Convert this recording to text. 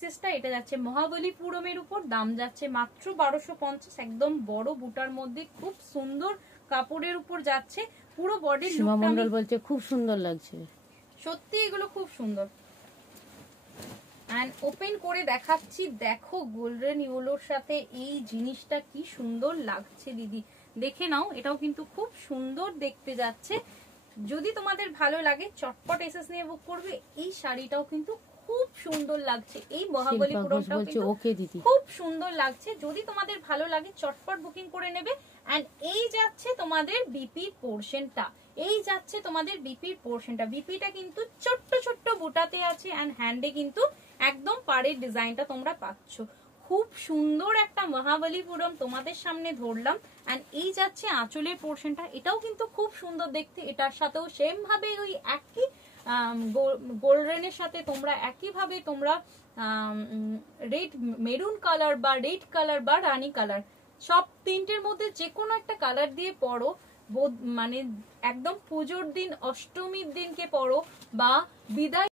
পিসেসটা এটা যাচ্ছে মহাবলীপুরমের উপর, দাম যাচ্ছে মাত্র 1250। একদম বড় বুটার মধ্যে খুব সুন্দর কাপড়ের উপর যাচ্ছে। পুরো বডির লুকটা মন্ডল বলছে খুব সুন্দর লাগছে, সত্যি এগুলো খুব সুন্দর। এন্ড ওপেন করে দেখাচ্ছি, দেখো গোল্ডেন ইয়েলোর সাথে এই জিনিসটা কি সুন্দর লাগছে দিদি, দেখে নাও। এটাও কিন্তু খুব সুন্দর দেখতে যাচ্ছে। যদি তোমাদের ভালো লাগে চটপট এসএস নিয়ে বুক করবে। এই শাড়িটাও কিন্তু খুব সুন্দর লাগছে, এই মহাবলীপুরমটাও কিন্তু খুব সুন্দর লাগছে। যদি তোমাদের ভালো লাগে চটপট বুকিং করে নেবে। এন্ড এই যাচ্ছে তোমাদের বিপি পোর্শনটা, এই যাচ্ছে তোমাদের বিপির পোর্শনটা। বিপিটা কিন্তু ছোট্ট ছোট্ট বুটাতে আছে এন্ড হ্যান্ডে কিন্তু একদম পাড়ের ডিজাইনটা তোমরা পাচ্ছ। খুব সুন্দর একটা মহাবলীপুরম তোমাদের সামনে ধরলাম। এন্ড এই যাচ্ছে আঁচলের পোর্শনটা, এটাও কিন্তু খুব সুন্দর দেখতে। এটার সাথেও সেম ভাবে ওই একই গোল্ডেনের সাথে তোমরা একইভাবে তোমরা রেড মেরুন কালার বা রেড কালার বা রানী কালার, সব তিনটের মধ্যে যে কোনো একটা কালার দিয়ে পরো। মানে একদম পুজোর দিন, অষ্টমীর দিনকে পরো বা বিদায়